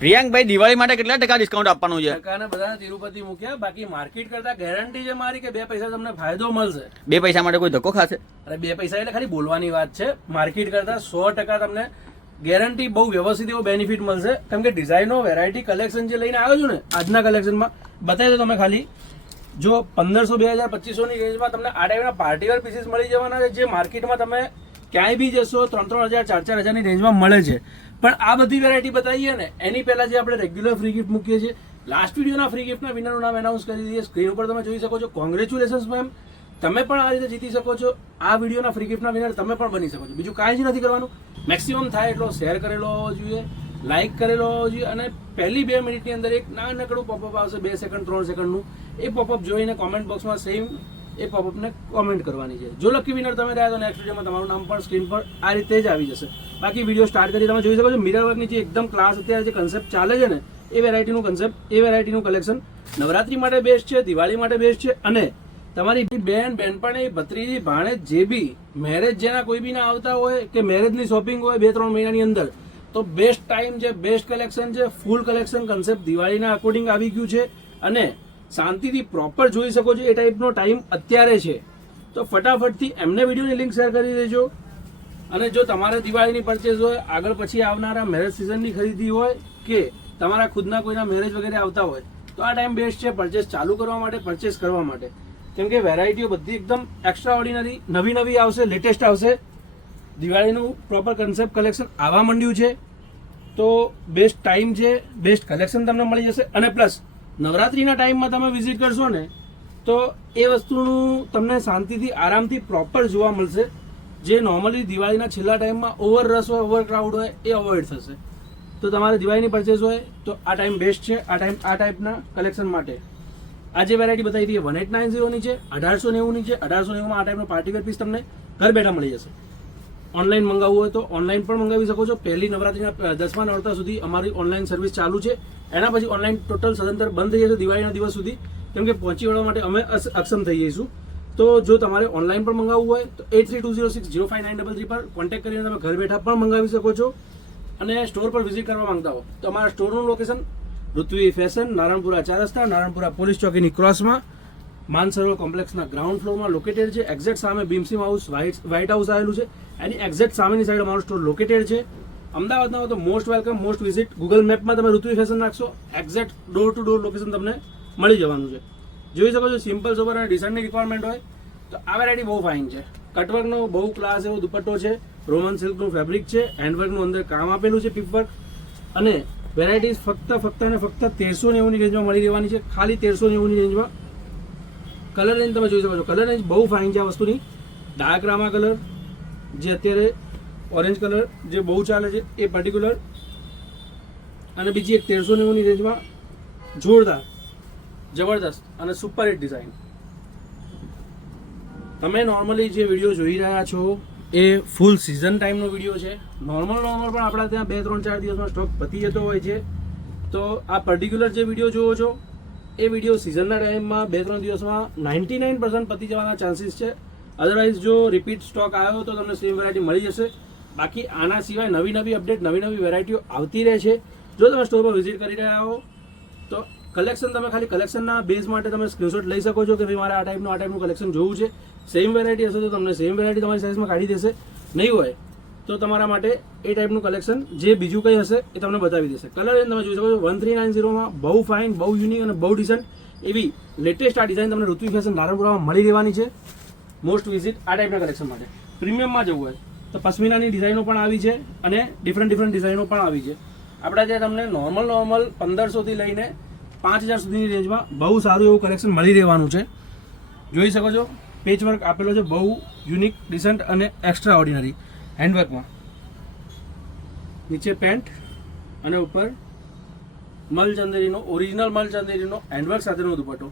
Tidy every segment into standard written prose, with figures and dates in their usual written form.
પ્રિયાંકભાઈ દિવાળી માટે કેટલા ટકા ડિસ્કાઉન્ટ આપવાનું છે? ટકાને બધાને તિરુપતિ મૂક્યા, બાકી માર્કેટ કરતા ગેરંટી છે મારી કે 2 પૈસા તમને ફાયદો મળશે. 2 પૈસા માટે કોઈ ધક્કો ખાશે? અરે 2 પૈસા એટલે ખાલી બોલવાની વાત છે. માર્કેટ કરતા 100% તમને ગેરંટી બહુ વ્યવસ્થિત એવો બેનિફિટ મળશે. કેમ કે ડિઝાઇનો, વેરાયટી, કલેક્શન જે લઈને આવ્યો છું ને આજના કલેક્શનમાં બતાવી દો તમે. ખાલી જો 1500, 2000, 2500 ની રેન્જમાં તમને આ ટાઈપના પાર્ટીવેર પીસીસ મળી જવાના છે, જે માર્કેટમાં તમે ક્યાંય બી જશો 3-3000, 4-4000 ની રેન્જમાં મળે છે. પણ આ બધી વેરાયટી બતાવીએ ને એની પહેલા જે આપણે રેગ્યુલર ફ્રી ગિફ્ટ મૂકીએ છીએ, લાસ્ટ વિડીયોના ફ્રી ગિફ્ટના વિનરનું નામ એનાઉન્સ કરી દઈએ. સ્ક્રીન ઉપર તમે જોઈ શકો છો. કોંગ્રેચ્યુલેશન્સ મેમ, તમે પણ આ રીતે જીતી શકો છો. આ વિડીયોના ફ્રી ગિફ્ટના વિનર તમે પણ બની શકો છો. બીજું કાંઈ જ નથી કરવાનું. મેક્સિમમ થાય એટલો શેર કરેલો હોવો જોઈએ, લાઇક કરેલો હોવો જોઈએ, અને પહેલી 2 મિનિટની અંદર એક નાનકડું પોપઅપ આવશે 2 સેકન્ડ 3 સેકન્ડનું. એ પોપઅપ જોઈને કોમેન્ટ બોક્સમાં સેમ એ પોપઅપને કોમેન્ટ કરવાની છે. જો લકી વિનર તમે રહ્યા તો નેક્સ્ટ વિડીયોમાં તમારું નામ પણ સ્ક્રીન પર આ રીતે જ આવી જશે. બાકી વિડીયો સ્ટાર્ટ કરી તમે જોઈ શકો છો. મિરર વર્કની જે એકદમ ક્લાસ અત્યારે જે કન્સેપ્ટ ચાલે છે ને એ વેરાયટીનું કન્સેપ્ટ, એ વેરાયટીનું કલેક્શન નવરાત્રી માટે બેસ્ટ છે, દિવાળી માટે બેસ્ટ છે. અને તમારી બેન, બેનપણી, ભત્રીજી, ભાણેજ જે બી મેરેજ જેના કોઈ બી ના આવતા હોય કે મેરેજની શોપિંગ હોય 2-3 મહિનાની અંદર, તો બેસ્ટ ટાઈમ છે, બેસ્ટ કલેક્શન છે. ફૂલ કલેક્શન કન્સેપ્ટ દિવાળીના અકોર્ડિંગ આવી ગયું છે અને શાંતિથી પ્રોપર જોઈ શકો છો એ ટાઈપનો ટાઈમ અત્યારે છે. તો ફટાફટથી એમને વિડીયોની લિંક શેર કરી દેજો. અને જો તમારે દિવાળીની પરચેઝ હોય, આગળ પછી આવનારા મેરેજ સિઝનની ખરીદી હોય કે તમારા ખુદના કોઈના મેરેજ વગેરે આવતા હોય, તો આ ટાઈમ બેસ્ટ છે પરચેઝ ચાલુ કરવા માટે, પરચેઝ કરવા માટે. કેમ કે વેરાયટીઓ બધી એકદમ એક્સ્ટ્રા ઓર્ડિનરી, નવી આવશે, લેટેસ્ટ આવશે. દિવાળીનું પ્રોપર કન્સેપ્ટ કલેક્શન આવવા માંડ્યું છે. તો બેસ્ટ ટાઈમ છે, બેસ્ટ કલેક્શન તમને મળી જશે. અને પ્લસ નવરાત્રીના ટાઈમમાં તમે વિઝિટ કરશો ને તો એ વસ્તુનું તમને શાંતિથી, આરામથી પ્રોપર જોવા મળશે. જે નોર્મલી દિવાળીના છેલ્લા ટાઈમમાં ઓવર રશ હોય, ઓવર ક્રાઉડ હોય, એ અવોઇડ થશે. તો તમારે દિવાળીની પરચેઝ હોય તો આ ટાઈમ બેસ્ટ છે. આ ટાઈપના કલેક્શન માટે આ જે વેરાયટી બતાવી હતી એ 1890 ની છે, 1890 ની છે. 1890 માં આ ટાઈપનો પાર્ટીવેર પીસ તમને ઘર બેઠા મળી જશે. ઓનલાઈન મંગાવવું હોય તો ઓનલાઈન પણ મંગાવી શકો છો. પહેલી નવરાત્રીના 10મા નોરતા સુધી અમારી ઓનલાઈન સર્વિસ ચાલુ છે. એના પછી ઓનલાઈન ટોટલ સદંતર બંધ થઈ જશે દિવાળીના દિવસ સુધી, કેમ કે પહોંચી વળવા માટે અમે અક્ષમ થઈ જઈશું. તો જો તમારે ઓનલાઈન પણ મંગાવવું હોય તો 8320605933 પર કોન્ટેક્ટ કરીને તમે ઘર બેઠા પણ મંગાવી શકો છો. અને સ્ટોર પર વિઝિટ કરવા માંગતા હો તો અમારા સ્ટોરનું લોકેશન ઋત્વી ફેશન, નારણપુરા 4 રસ્તા, નારણપુરા પોલીસ ચોકીની ક્રોસમાં, માનસરોવર કોમ્પ્લેક્સના ગ્રાઉન્ડ ફ્લોરમાં લોકેટેડ છે. એક્ઝેક્ટ સામે ભીમસિંહ હાઉસ, વ્હાઇટ હાઉસ આવેલું છે. એની એક્ઝેક્ટ સામેની સાઈડ અમારો સ્ટોર લોકેટેડ છે. અમદાવાદના હો તો most welcome, most visit. Google મેપમાં તમે ઋત્વી ફેશન નાખશો, exact door to door location તમને મળી જવાનું છે. જોઈ શકો છો. સિમ્પલ સોબર અને ડિઝાઇનની રિક્વાયરમેન્ટ હોય તો આ વેરાયટી બહુ ફાઇન છે. કટવર્કનો બહુ ક્લાસ એવો દુપટ્ટો છે, રોમન સિલ્કનું ફેબ્રિક છે, હેન્ડવર્કનું અંદર કામ આપેલું છે, પીપવર્ક. અને વેરાયટીઝ ફક્ત અને ફક્ત 1390 ની રેન્જમાં મળી રહેવાની છે. ખાલી 1390 ની રેન્જમાં. કલર રેન્જ તમે જોઈ શકો છો. કલર રેન્જ બહુ ફાઇન છે આ વસ્તુની. ડાર્ક રામા કલર, જે અત્યારે ઓરેન્જ કલર જે બહુ ચાલે છે એ પર્ટિક્યુલર. અને બીજી એક 1390 ની રેન્જમાં જોરદાર, જબરદસ્ત અને સુપર હિટ ડિઝાઇન. તમે નોર્મલી જે વિડીયો જોઈ રહ્યા છો એ ફૂલ સિઝન ટાઈમનો વિડીયો છે. નોર્મલ પણ આપણા ત્યાં 2, 3, 4 દિવસમાં સ્ટોક પતી જતો હોય છે. તો આ પર્ટિક્યુલર જે વિડીયો જોવો છો એ વિડીયો સિઝનના ટાઈમમાં 2-3 દિવસમાં 99% પતી જવાના ચાન્સીસ છે. અદરવાઇઝ જો રિપીટ સ્ટોક આવ્યો તો તમને સેમ વેરાયટી મળી જશે. બાકી આના સિવાય નવી અપડેટ, નવી વેરાયટીઓ આવતી રહે છે. જો તમે સ્ટોર પર વિઝિટ કરી રહ્યા હો તો કલેક્શન તમે ખાલી કલેક્શનના બેઝ માટે તમે સ્ક્રીનશોટ લઈ શકો છો કે ભાઈ મારે આ ટાઈપનું કલેક્શન જોવું છે. સેમ વેરાયટી હશે તો તમને સેમ વેરાયટી તમારી સાઇઝમાં કાઢી દેશે. નહીં હોય તો તમારા માટે એ ટાઈપનું કલેક્શન જે બીજું કંઈ હશે એ તમને બતાવી દેશે. કલર રેન્જ તમે જોઈ શકો છો 1390 માં બહુ ફાઇન, બહુ યુનિક અને બહુ ડિસન્ટ એવી લેટેસ્ટ આ ડિઝાઇન તમને ઋત્વી ફેશન નારણપુરામાં મળી રહેવાની છે. મોસ્ટ વિઝિટ આ ટાઈપના કલેક્શન માટે. પ્રીમિયમમાં જવું હોય તો પશ્મિનાની ડિઝાઇનો પણ આવી છે અને ડિફરન્ટ ડિઝાઇનો પણ આવી છે. આપણા ત્યાં તમને નોર્મલ 1500 થી લઈને 5000 સુધીની રેન્જમાં બહુ સારું એવું કલેક્શન મળી રહેવાનું છે. જોઈ શકો છો. પેચવર્ક આપેલો છે, બહુ યુનિક, ડિસન્ટ અને એક્સ્ટ્રા ઓર્ડિનરી હેન્ડવર્કમાં. નીચે પેન્ટ અને ઉપર મલચંદેરીનો, ઓરિજિનલ મલચંદેરીનો હેન્ડવર્ક સાથેનો દુપટ્ટો.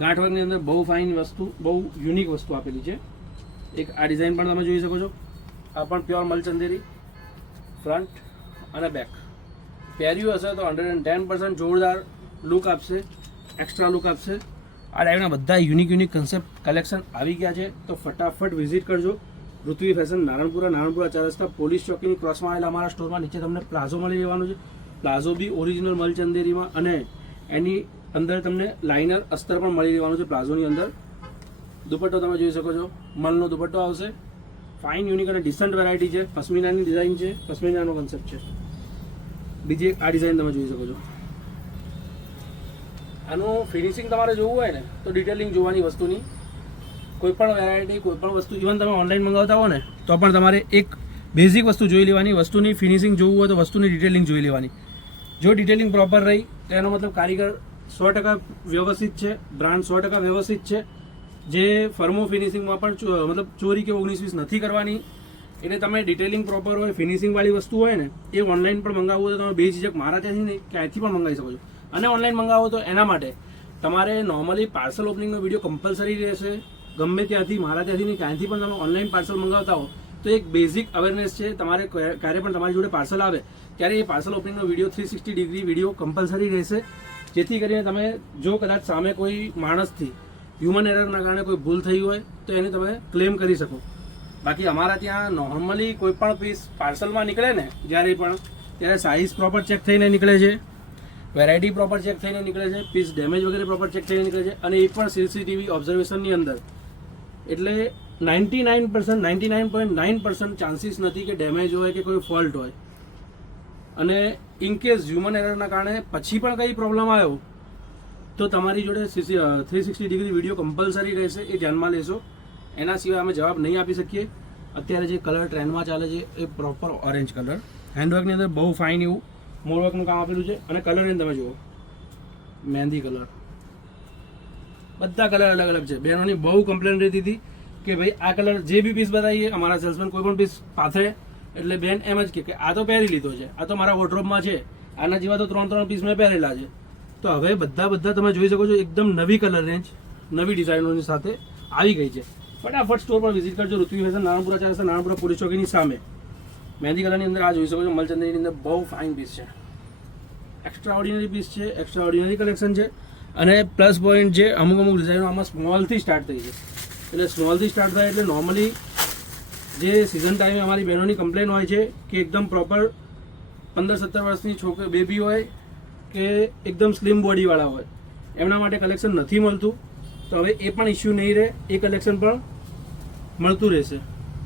ગાંઠવર્કની અંદર બહુ ફાઇન વસ્તુ, બહુ યુનિક વસ્તુ આપેલી છે. એક આ ડિઝાઇન પણ તમે જોઈ શકો છો. આ પણ પ્યોર મલચંદેરી, ફ્રન્ટ અને બેક. પહેર્યું હશે તો 110% જોરદાર લુક આપશે, એક્સ્ટ્રા લુક આપશે. આ ટાઈપના બધા યુનિક કન્સેપ્ટ કલેક્શન આવી ગયા છે. તો ફટાફટ વિઝિટ કરજો. ઋત્વી ફેશન નારણપુરા 4 રસ્તા પોલીસ ચોકીની ક્રોસમાં આવેલા અમારા સ્ટોરમાં નીચે તમને પ્લાઝો મળી રહેવાનું છે. પ્લાઝો બી ઓરિજિનલ મલચંદેરીમાં અને એની અંદર તમને લાઇનર અસ્તર પણ મળી રહેવાનું છે. પ્લાઝોની અંદર દુપટ્ટો તમે જોઈ શકો છો, મલનો દુપટ્ટો આવશે. ફાઇન યુનિક અને ડિસન્ટ વેરાયટી છે. પશ્મિનાની ડિઝાઇન છે, પશ્મિનાનો કન્સેપ્ટ છે. બીજી એક આ ડિઝાઇન તમે જોઈ શકો છો. આનું ફિનિશિંગ તમારે જોવું હોય ને તો ડિટેલિંગ જોવાની વસ્તુની. કોઈ પણ વેરાયટી, કોઈ પણ વસ્તુ ઇવન તમે ઓનલાઈન મંગાવતા હો ને તો પણ તમારે એક બેઝિક વસ્તુ જોઈ લેવાની. વસ્તુની ફિનિશિંગ જોવું હોય તો વસ્તુની ડિટેલિંગ જોઈ લેવાની. જો ડિટેલિંગ પ્રોપર રહી તો એનો મતલબ કારીગર 100% વ્યવસ્થિત છે, બ્રાન્ડ 100% વ્યવસ્થિત છે. જે ફર્મો ફિનિશિંગમાં પણ મતલબ ચોરી કે 19-20 નથી કરવાની. એટલે તમે ડિટેલિંગ પ્રોપર હોય, ફિનિશિંગવાળી વસ્તુ હોય ને એ ઓનલાઈન પણ મંગાવવું તો તમે બેઝિક મારા ત્યાંથી નહીં ક્યાંયથી પણ મંગાવી શકો છો. અને ઓનલાઈન મંગાવો તો એના માટે તમારે નોર્મલી પાર્સલ ઓપનિંગનો વિડીયો કમ્પલસરી રહેશે. ગમે ત્યાંથી, મારા ત્યાંથી નહીં, ક્યાંયથી પણ તમે ઓનલાઈન પાર્સલ મંગાવતા હો તો એક બેઝિક અવેરનેસ છે. તમારે ક્યારે પણ તમારી જોડે પાર્સલ આવે ત્યારે એ પાર્સલ ઓપનિંગનો વિડીયો 360 ડિગ્રી વિડીયો કમ્પલસરી રહેશે. જેથી કરીને તમે જો કદાચ સામે કોઈ માણસથી હ્યુમન એરરના કારણે કોઈ ભૂલ થઈ હોય તો એને તમે ક્લેમ કરી શકો. બાકી અમારા ત્યાં નોર્મલી કોઈ પણ પીસ પાર્સલમાં નીકળે ને જ્યારે પણ, ત્યારે સાઇઝ પ્રોપર ચેક થઈને નીકળે છે, વેરાયટી પ્રોપર ચેક થઈને નીકળે છે, પીસ ડેમેજ વગેરે પ્રોપર ચેક થઈને નીકળે છે. અને એ પણ સીસીટીવી ઓબ્ઝર્વેશનની અંદર. એટલે 99.9% ચાન્સીસ નથી કે ડેમેજ હોય કે કોઈ ફોલ્ટ હોય. અને ઇનકેસ હ્યુમન એરરના કારણે પછી પણ કંઈ પ્રોબ્લેમ આવ્યો તો તમારી જોડે 360 ડિગ્રી વિડીયો કમ્પલસરી રહેશે. એ ધ્યાનમાં લેશો. એના સિવાય અમે જવાબ નહીં આપી શકીએ. અત્યારે જે કલર ટ્રેન્ડમાં ચાલે છે એ પ્રોપર ઓરેન્જ કલર, હેન્ડવર્કની અંદર બહુ ફાઇન એવું મોરવર્કનું કામ આપેલું છે. અને કલર તમે જુઓ, મહેંદી કલર, બધા કલર અલગ અલગ છે. બહેનોની બહુ કમ્પ્લેન રહેતી હતી કે ભાઈ આ કલર જે બી પીસ બતાવીએ અમારા સેલ્સમેન કોઈ પણ પીસ પાથરે એટલે બેન એમ જ કે આ તો પહેરી લીધો છે, આ તો મારા વોર્ડરોબમાં છે, આના જેવા તો 3 પીસ મેં પહેરેલા છે. તો હવે બધા તમે જોઈ શકો છો એકદમ નવી કલર રેન્જ, નવી ડિઝાઇનોની સાથે આવી ગઈ છે. ફટાફટ સ્ટોર પર વિઝિટ કરજો. ઋત્વી ફેશન નારણપુરા 4 રસ્તા, નારણપુરા પોલીસ ચોકીની સામે. મહેંદી કલરની અંદર આ જોઈ શકો છો, મલચંદરીની અંદર બહુ ફાઇન પીસ છે. એક્સ્ટ્રા ઓર્ડિનરી પીસ છે, એક્સ્ટ્રા ઓર્ડિનરી કલેક્શન છે. અને પ્લસ પોઈન્ટ છે, અમુક ડિઝાઇનો આમાં સ્મોલથી સ્ટાર્ટ થઈ છે. એટલે સ્મોલથી સ્ટાર્ટ થાય એટલે નોર્મલી જે સિઝન ટાઈમે અમારી બહેનોની કમ્પ્લેન હોય છે કે એકદમ પ્રોપર 15-17 વર્ષની છોકરી બેબી હોય કે એકદમ સ્લિમ બોડીવાળા હોય, એમના માટે કલેક્શન નથી મળતું. તો હવે એ પણ ઇસ્યુ નહીં રહે, એ કલેક્શન પણ મળતું રહેશે.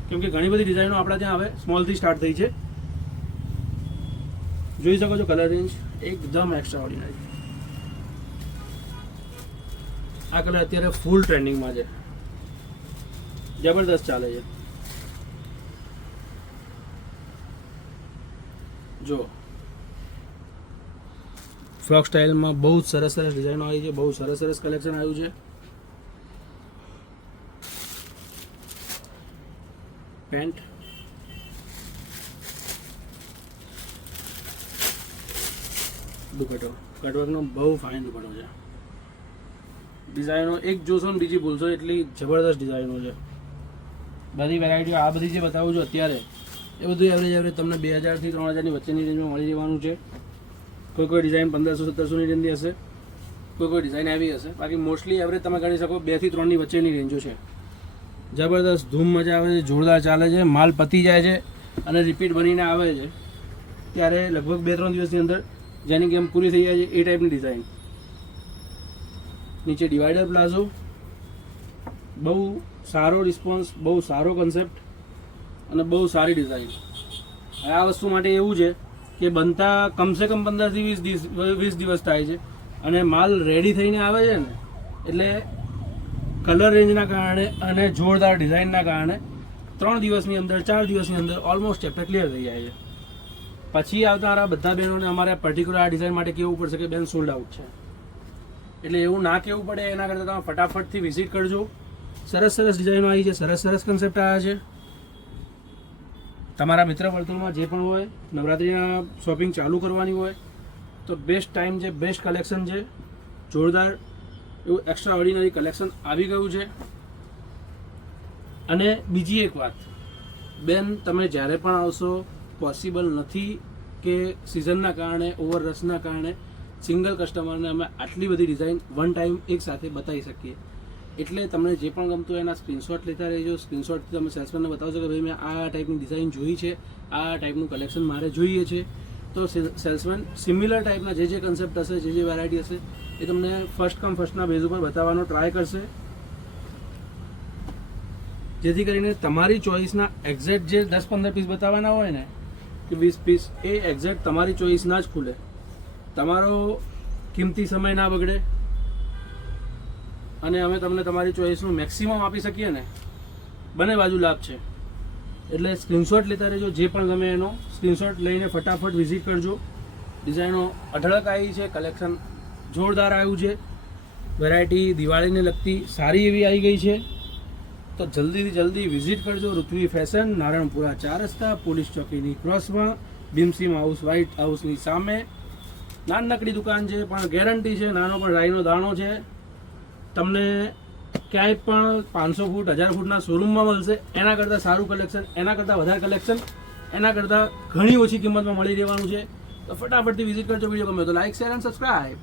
કેમ કે ઘણી બધી ડિઝાઇનો આપણા ત્યાં હવે સ્મોલથી સ્ટાર્ટ થઈ છે. જોઈ શકો છો કલર રેન્જ એકદમ એક્સ્ટ્રા ઓર્ડિનરી. આ કલર અત્યારે ફૂલ ટ્રેન્ડિંગમાં છે, જબરદસ્ત ચાલે છે. જો ફ્રોક સ્ટાઇલમાં બહુ સરસ ડિઝાઇનો આવી છે, બહુ સરસ કલેક્શન આવ્યું છે. પેન્ટ, દુપટ્ટો, કટવર્કનો બહુ ફાઇન દુપટ્ટો છે. ડિઝાઇનો એક જોશો ને બીજી ભૂલશો એટલી જબરદસ્ત ડિઝાઇનો છે. બધી વેરાયટીઓ આ બધી જે બતાવું છું અત્યારે એ બધું એવરેજ તમને 2000 થી 3000ની વચ્ચેની રેન્જમાં મળી રહેવાનું છે. કોઈ ડિઝાઇન 1500-1700ની રેન્જની હશે, કોઈ ડિઝાઇન આવી હશે. બાકી મોસ્ટલી એવરેજ તમે ગણી શકો 2 થી 3ની વચ્ચેની રેન્જો છે. જબરદસ્ત ધૂમ મજા આવે છે, જોરદાર ચાલે છે. માલ પતી જાય છે અને રિપીટ બનીને આવે છે ત્યારે લગભગ 2-3 દિવસની અંદર જેની ગેમ પૂરી થઈ જાય છે એ ટાઈપની ડિઝાઇન. નીચે ડિવાઈડર પ્લાઝો, બહુ સારો રિસ્પોન્સ, બહુ સારો કન્સેપ્ટ અને બહુ સારી ડિઝાઇન. આ વસ્તુ માટે એવું છે કે બનતા કમસે કમ 15 થી 20 દિવસ થાય છે અને માલ રેડી થઈને આવે છે ને એટલે કલર રેન્જના કારણે અને જોરદાર ડિઝાઇનના કારણે 3 દિવસની અંદર 4 દિવસની અંદર ઓલમોસ્ટ ચેપ્ટર ક્લિયર થઈ જાય છે. પછી આવતા બધા બહેનોને અમારે પર્ટિક્યુલર આ ડિઝાઇન માટે કહેવું પડશે કે બેન સોલ્ડ આઉટ છે. એટલે એવું ના કહેવું પડે, એના કરતાં તમે ફટાફટથી વિઝિટ કરજો. સરસ ડિઝાઇનો આવી છે, સરસ કન્સેપ્ટ આવ્યા છે. તમારા મિત્ર વર્તુળમાં જે પણ હોય, નવરાત્રિના શોપિંગ ચાલુ કરવાની હોય તો બેસ્ટ ટાઈમ છે, બેસ્ટ કલેક્શન છે. જોરદાર એવું એક્સ્ટ્રા ઓર્ડિનરી કલેક્શન આવી ગયું છે. અને બીજી એક વાત બેન, તમે જ્યારે પણ આવશો પોસિબલ નથી કે સિઝનના કારણે, ઓવર રશના કારણે સિંગલ કસ્ટમરને અમે આટલી બધી ડિઝાઇન વન ટાઈમ એક સાથે બતાવી શકીએ. એટલે તમને જે પણ ગમતું હોય એના સ્ક્રીનશોટ લેતા રહેજો. સ્ક્રીનશોટથી તમે સેલ્સમેનને બતાવજો કે ભાઈ મેં આ ટાઈપની ડિઝાઇન જોઈ છે, આ ટાઈપનું કલેક્શન મારે જોઈએ છે. તો સેલ્સમેન સિમિલર ટાઈપના જે કન્સેપ્ટ હશે, જે વેરાયટી હશે એ તમને ફર્સ્ટ કમ ફર્સ્ટના બેઝ ઉપર બતાવવાનો ટ્રાય કરશે, જેથી કરીને તમારી ચોઈસના એક્ઝેક્ટ જે 10-15 પીસ બતાવવાના હોય ને કે 20 પીસ, એ એક્ઝેક્ટ તમારી ચોઈસના જ ખુલે, તમારો કિંમતી સમય ના બગડે અને અમે તમને તમારી ચોઈસનું મેક્સિમમ આપી શકીએ ને. બંને બાજુ લાભ છે. એટલે સ્ક્રીનશોટ લેતા રહેજો, જે પણ ગમે એનો સ્ક્રીનશોટ લઈને ફટાફટ વિઝિટ કરજો. ડિઝાઇનો અઢળક આવી છે, કલેક્શન જોરદાર આવ્યું છે, વેરાયટી દિવાળીને લગતી સારી એવી આવી ગઈ છે. તો જલ્દીથી જલ્દી વિઝિટ કરજો. ઋત્વી ફેશન, નારણપુરા 4 રસ્તા, પોલીસ ચોકીની ક્રોસમાં, ભીમસીમ હાઉસ, વ્હાઇટ હાઉસની સામે. નાનકડી દુકાન છે પણ ગેરંટી છે, નાનો પણ રાઈનો દાણો છે. તમને ક્યાંય પણ 500 ફૂટ 1000 ફૂટના શોરૂમમાં મળશે, એના કરતાં સારું કલેક્શન, એના કરતાં વધારે કલેક્શન, એના કરતાં ઘણી ઓછી કિંમતમાં મળી રહેવાનું છે. તો ફટાફટથી વિઝિટ કરજો. વિડીયો ગમે તો લાઈક, શેર એન્ડ સબસ્ક્રાઈબ.